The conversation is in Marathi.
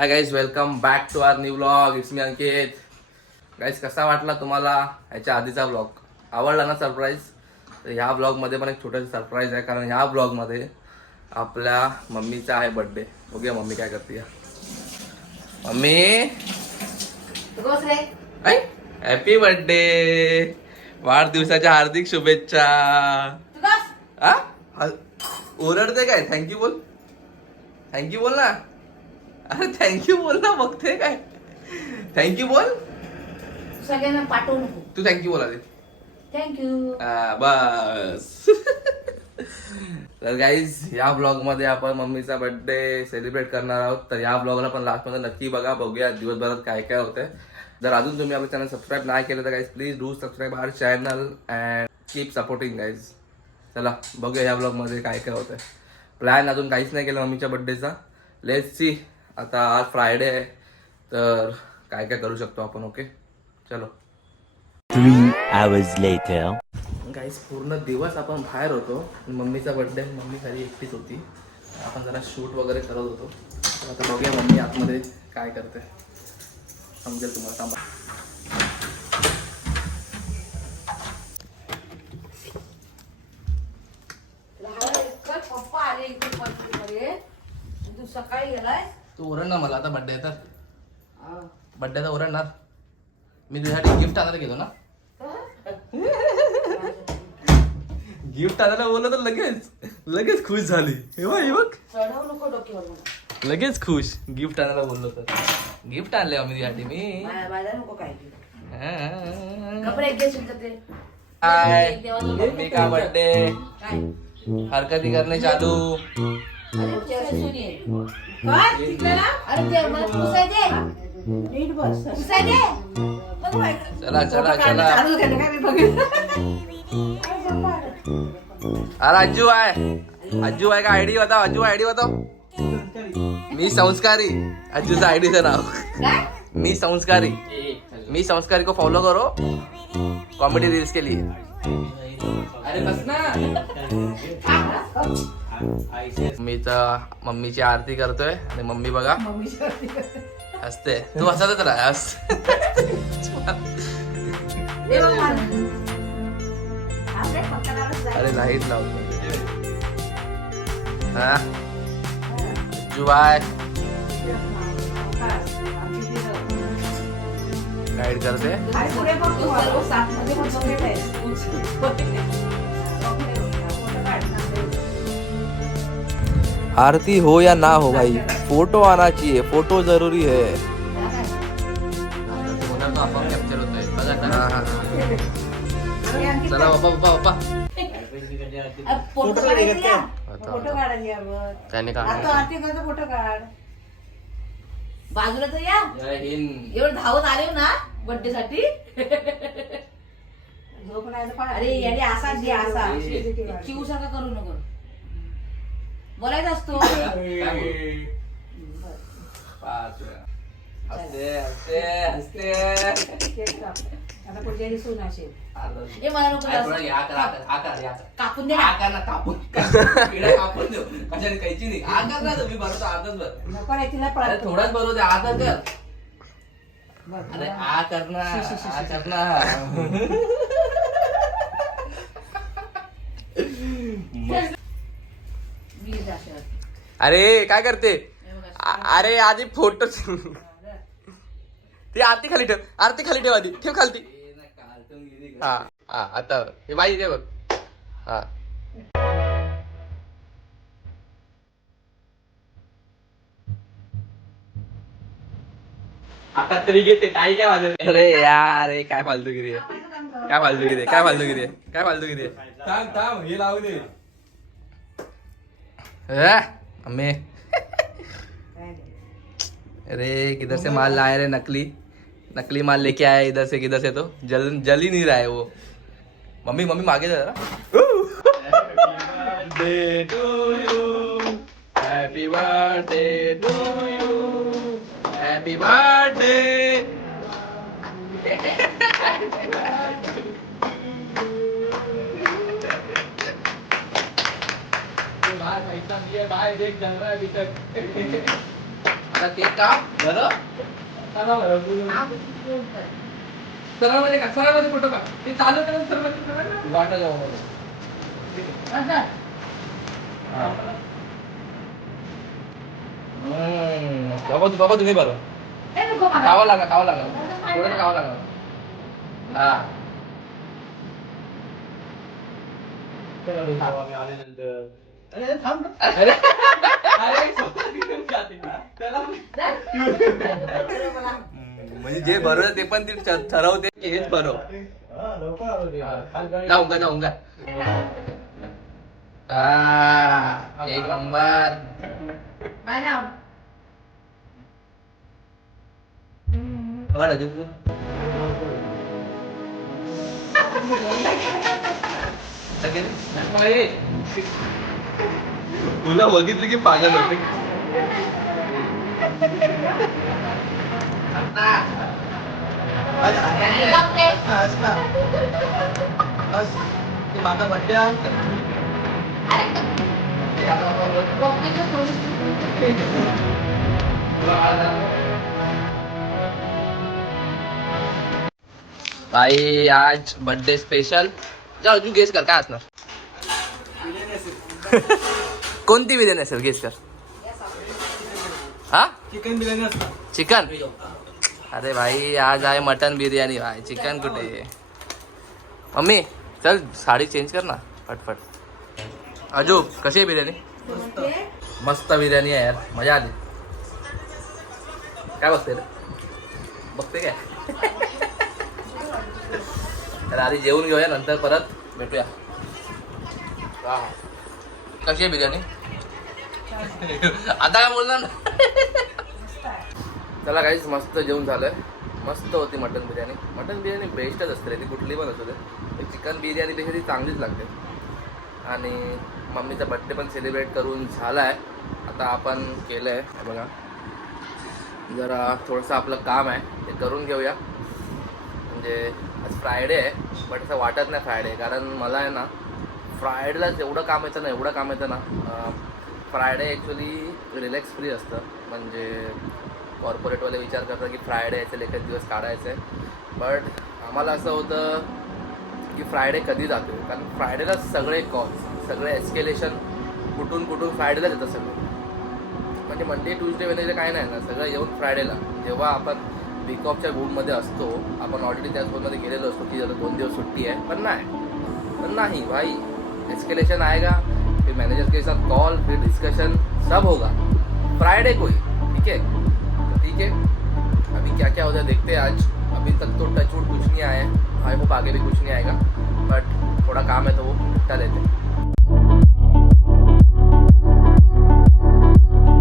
High guys, welcome back to our new vlog. It's me Ankit. Guys, कसा वाटला तुम्हाला ह्याच्या आधीचा व्लॉग? आवडला ना सरप्राईज? तर ह्या व्लॉगमध्ये पण एक छोटंसं सरप्राईज आहे, कारण ह्या व्लॉगमध्ये आपल्या मम्मीचा आहे बर्थडे. बघूया मम्मी काय करते. मम्मी हॅपी बर्थडे, वाढदिवसाच्या हार्दिक शुभेच्छा. ओरडते काय? थँक्यू बोल, थँक्यू बोल ना. अरे थँक्यू बोल ना, बघते काय? थँक्यू बोल. सगळ्यांना पाठवू नको. तू थँक्यू बोला दे. थँक्यू. बस. तर गाईज, या ब्लॉग मध्ये आपण मम्मीचा बर्थडे सेलिब्रेट करणार आहोत. तर या ब्लॉगला पण लास्ट मध्ये नक्की बघा. बघूया दिवसभरात काय काय होतंय. जर अजून तुम्ही आपलं चॅनल सबस्क्राईब नाही केलं तर guys please do subscribe our channel and keep supporting guys. चला बघूया या ब्लॉग मध्ये काय काय होतंय. प्लॅन अजून काहीच नाही केलं मम्मीच्या बर्थडेचा. Let's see. आता आज फ्रायडे आहे, तर काय काय करू शकतो आपण. ओके चलो. 3 hours later. गाईस, पूर्ण दिवस आपण बाहेर होतो. मम्मीचा बर्थडे, मम्मी घरी एकटीच होती. आपण जरा शूट वगैरे करत होतो. तर आता बघूया मम्मी आतमध्ये काय करते, समजेल तुम्हाला. थांबा. पप्पा आले इथे पत्नीकडे. तू सकाळी गेलाय. तू ओरड ना मला. आता बर्थडे आहे तर बर्थडेचा ओरडणार. मी तुझ्यासाठी गिफ्ट आणायला गेलो ना. गिफ्ट आणायला बोललो तर लगेच लगेच खुश झाली. हे बघ चढवू नको डोक्यावर. लगेच खुश. गिफ्ट आणायला बोललो तर गिफ्ट आणले आम्ही तुझ्यासाठी. मी बायला नको काय हाय, कपडे घेशील तर ते मम्मी का बर्थडे. काय हरकती करणे चालू. अरे तुझ्याकडे सुनी आहे. काय तिकडे ना? अरे ते मला पुसाय दे. नीट बस. पुसाय दे. बघ बाय. चला चला चला. चालू झालं काय मी बघितलं. अरे अज्जू आहे. अज्जू आहे का? आयडी बताओ. अज्जू आयडी बताओ. मी संस्कारी. अज्जूचा आयडीचं नाव काय? मी संस्कारी. मी संस्कारी को फॉलो करो कॉमेडी रील्स के लिए. अरे बस ना. मी तर मम्मीची आरती करतोय आणि मम्मी बघा हसते. तू हसतच राहा. हस. अरे लाईट लावतो. हा जुबाय गाईड करते. आरती हो या ना हो भाई, फोटो आना चाहिए. फोटो जरूरी है. कॅप्चर होतोय बघा. चला बाबा बाबा बाबा. फोटो काढायला. त्याने फोटो काढ. बाजूला तर या. जय हिंद. एवढं धावत आले ना बर्थडे साठी. अरे याने असा घे असा. चिऊ सारखा करू नको. बोलायचं असतो. हसते हसते हसते. हे मला नको कापून दे ना. कापून देऊ. कशाने काहीची नाही. आकार ना तुम्ही भरतो आताच भर. थोडाच बरोबर दे. आकार कर. अरे आ करना आ करना. अरे काय करते? अरे आधी फोटो. ती आरती खाली ठेव. आरती खाली ठेव. आधी ठेव खालती. हा हा. आता हे बाई दे बघ. हा आता तरी घेते. काही काय वाजत. अरे यार, काय फालतूगिरी आहे. काय फालतूगिरी आहे. काय फालतूगिरी आहे. काय फालतूगिरी आहे. थांब थांब हे लावू दे. अम्मे अरे किधर से माल लाए रे. नकली नकली माल लेके आया इधर से. किधर से तो जल ही नहीं रहा है वो. मम्मी मम्मी मागे जा जरा. Birthday to you. Happy birthday to you. Happy birthday. बाहर पैसा नहीं है. बाहर देख जल रहा है अभी तक. आता केक काप बरं सरळमध्ये का सरळमध्ये फोटो का ते चालू करून सरळमध्ये वाटा जाऊ बाबा तुम्ही बरं खावा लागा थोडं खावा लागा हा म्हणजे जे बरोबर ते पण ती ठरवते की हेच बरोबर जाऊंगा एक नंबर तुला बघितलं की पागल होते माझा बड्डे भाई आज बर्थडे स्पेशल जा अजून गेस कर काय असणार कोणती बिर्याणी असेल गेस कर हा चिकन बिर्याणी असतं. चिकन अरे भाई आज आहे मटन बिर्याणी भाई चिकन कुठे आहे? मम्मी चल साडी चेंज कर ना फटफट अजू कशी आहे बिर्याणी मस्त बिर्याणी आहे यार मजा आली काय बघते रे बघते काय तर आधी जेवून घेऊया नंतर परत भेटूया कशी आहे बिर्याणी आता काय बोलणार ना चला काहीच मस्त जेवण झालंय मस्त होती मटन बिर्याणी बेस्टच असते रे ती कुठली पण असू दे चिकन बिर्याणीपेक्षा ती चांगलीच लागते आणि मम्मीचा बर्थडे पण सेलिब्रेट करून झाला आहे आता आपण केलं आहे बघा जरा थोडंसं आपलं काम आहे ते करून घेऊया म्हणजे आज फ्रायडे आहे बट असं वाटत नाही फ्रायडे कारण मला आहे ना फ्रायडेला एवढं काम येतं ना फ्रायडे ॲक्च्युली रिलॅक्स फ्री असतं म्हणजे कॉर्पोरेटवाले विचार करतात की फ्रायडे याचे एखाद दिवस काढायचं आहे बट आम्हाला असं होतं की फ्रायडे कधी जातो कारण फ्रायडेला सगळे कॉल्स सगळे एस्केलेशन कुठून फ्रायडेलाच येतं सगळं म्हणजे मंडे ट्यूजडे वेनेसडे काय नाही ना सगळं येऊन फ्रायडेला जेव्हा आपण वीक ऑफच्या मूडमध्ये असतो आपण ऑलरेडी त्या झोनमध्ये गेलेलो असतो की जरा 2 दिवस सुट्टी आहे पण नाही भाई एस्केलेशन आएगा फिर मैनेजर के साथ कॉल फिर डिस्कशन सब होगा फ्राइडे को ही ठीक है अभी क्या क्या होता है देखते हैं आज अभी तक तो टचवुड कुछ नहीं आया है आई होप आगे भी कुछ नहीं आएगा बट थोड़ा काम है तो वो निपटा लेते हैं